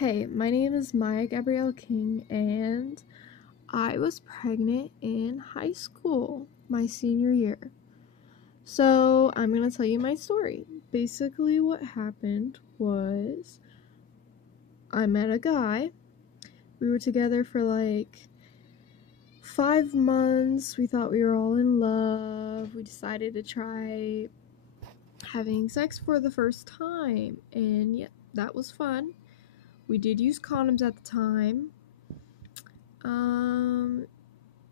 Hey, my name is Maya Gabrielle King, and I was pregnant in high school, my senior year. So, I'm gonna tell you my story. Basically, what happened was I met a guy. We were together for like 5 months. We thought we were all in love. We decided to try having sex for the first time, and yeah, that was fun. We did use condoms at the time.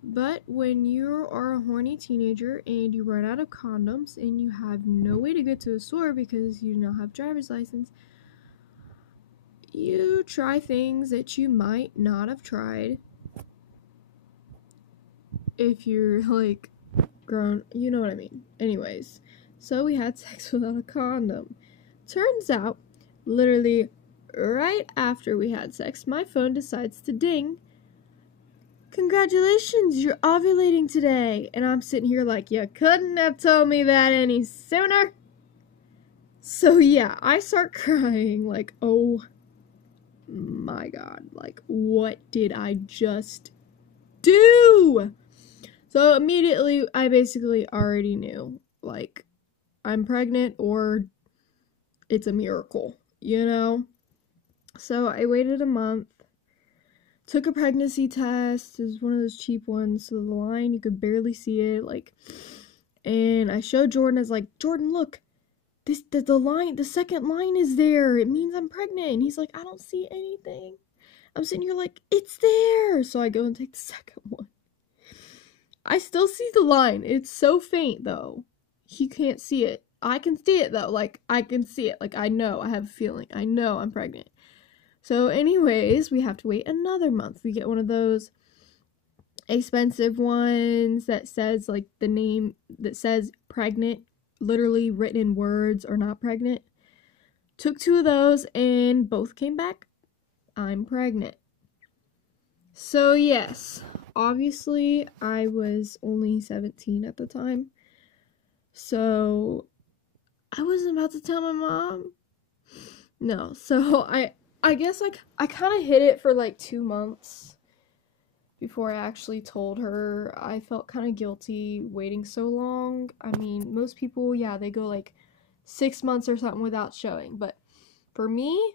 But when you are a horny teenager and you run out of condoms and you have no way to get to a store because you do not have driver's license, you try things that you might not have tried if you're like grown, you know what I mean. Anyways, so we had sex without a condom. Turns out, literally right after we had sex, my phone decides to ding. Congratulations, you're ovulating today. And I'm sitting here like, you couldn't have told me that any sooner. So yeah, I start crying like, oh my god, like what did I just do? So immediately I basically already knew, like, I'm pregnant or it's a miracle, you know? So I waited a month. Took a pregnancy test. It was one of those cheap ones, so the line, you could barely see it, like, and I showed Jordan. I was like, Jordan, look, the second line is there. It means I'm pregnant. And he's like, I don't see anything. I'm sitting here like, it's there. So I go and take the second one. I still see the line. It's so faint, though. He can't see it. I can see it, though. Like, I can see it. Like, I know. I have a feeling. I know I'm pregnant. So anyways, we have to wait another month. We get one of those expensive ones that says, like, the name that says pregnant, literally written in words or not pregnant. Took 2 of those and both came back. I'm pregnant. So yes, obviously I was only 17 at the time. So I wasn't about to tell my mom. No, so I guess like I kind of hid it for like 2 months before I actually told her. I felt kind of guilty waiting so long. I mean, most people, yeah, they go like 6 months or something without showing, but for me,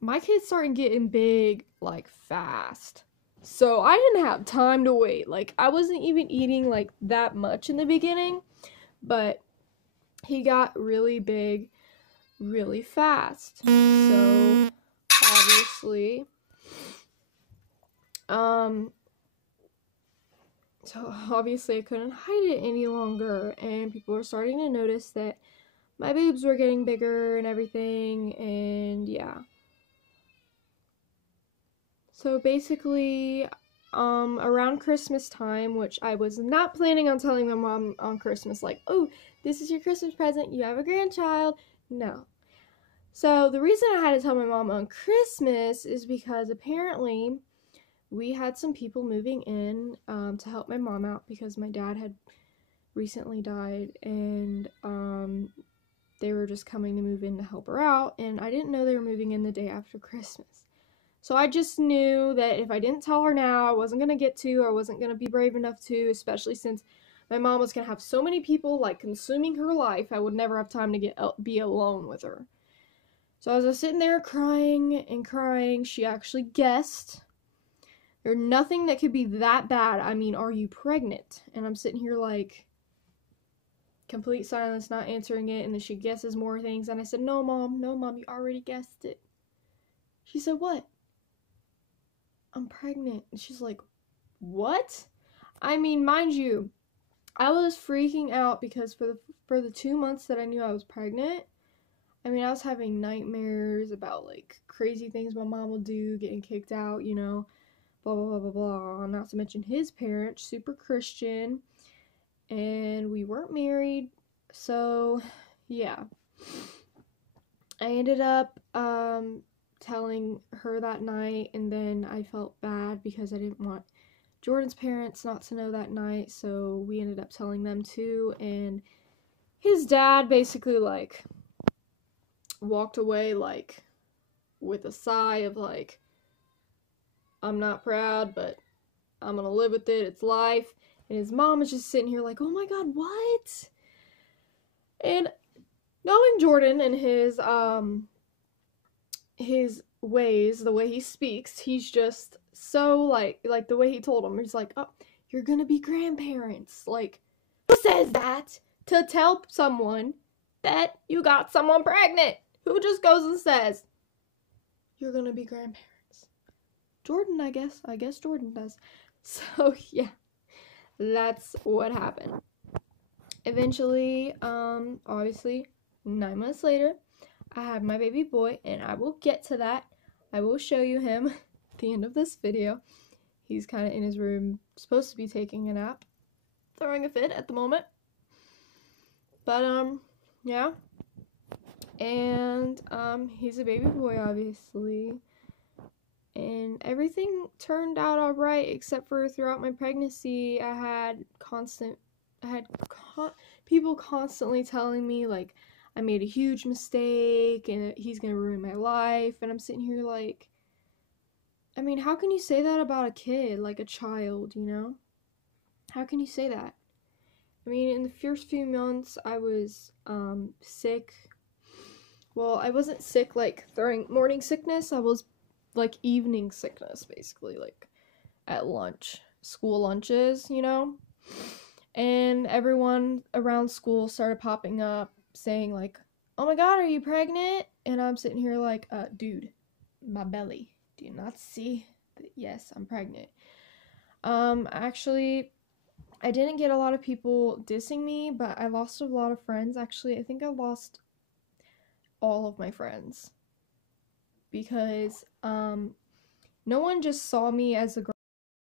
my kids started getting big like fast. So I didn't have time to wait. Like, I wasn't even eating like that much in the beginning, but he got really big really fast. So obviously I couldn't hide it any longer, and people were starting to notice that my boobs were getting bigger and everything, and yeah. So basically, around Christmas time, which I was not planning on telling my mom on Christmas, like, oh, this is your Christmas present, you have a grandchild. No. So the reason I had to tell my mom on Christmas is because apparently we had some people moving in to help my mom out because my dad had recently died, and they were just coming to move in to help her out, and I didn't know they were moving in the day after Christmas. So I just knew that if I didn't tell her now, I wasn't going to get to, or I wasn't going to be brave enough to, especially since my mom was going to have so many people, like, consuming her life, I would never have time to be alone with her. So as I was sitting there crying and crying, she actually guessed. There's nothing that could be that bad. I mean, are you pregnant? And I'm sitting here like, complete silence, not answering it, and then she guesses more things, and I said, no, mom, you already guessed it. She said, what? I'm pregnant. And she's like, what? I mean, mind you, I was freaking out because for the 2 months that I knew I was pregnant, I mean, I was having nightmares about, like, crazy things my mom would do, getting kicked out, you know, blah, blah, blah, blah, blah. Not to mention his parents, super Christian, and we weren't married, so, yeah. I ended up, telling her that night, and then I felt bad because I didn't want Jordan's parents not to know that night, so we ended up telling them too, and his dad basically, like, walked away like, with a sigh of like, I'm not proud, but I'm gonna live with it, it's life. And his mom is just sitting here like, oh my god, what? And knowing Jordan and his ways, the way he speaks, he's just so like the way he told him, he's like, oh, you're gonna be grandparents. Like, who says that to tell someone that you got someone pregnant? Who just goes and says, you're gonna be grandparents? Jordan, I guess Jordan does. So yeah, that's what happened. Eventually, obviously 9 months later, I have my baby boy, and I will get to that. I will show you him at the end of this video. He's kind of in his room, supposed to be taking a nap, throwing a fit at the moment. But, yeah. And, he's a baby boy, obviously. And everything turned out alright, except for throughout my pregnancy, I had people constantly telling me, like, I made a huge mistake, and he's gonna ruin my life, and I'm sitting here like, I mean, how can you say that about a kid, like a child, you know? How can you say that? I mean, in the first few months, I was, sick. Well, I wasn't sick, like, during morning sickness, I was, like, evening sickness, basically, like, at lunch, school lunches, you know? And everyone around school started popping up, saying, like, oh my god, are you pregnant? And I'm sitting here like, dude, my belly. Do you not see? Yes, I'm pregnant. Actually, I didn't get a lot of people dissing me, but I lost a lot of friends. Actually, I think I lost all of my friends. Because, no one just saw me as a girl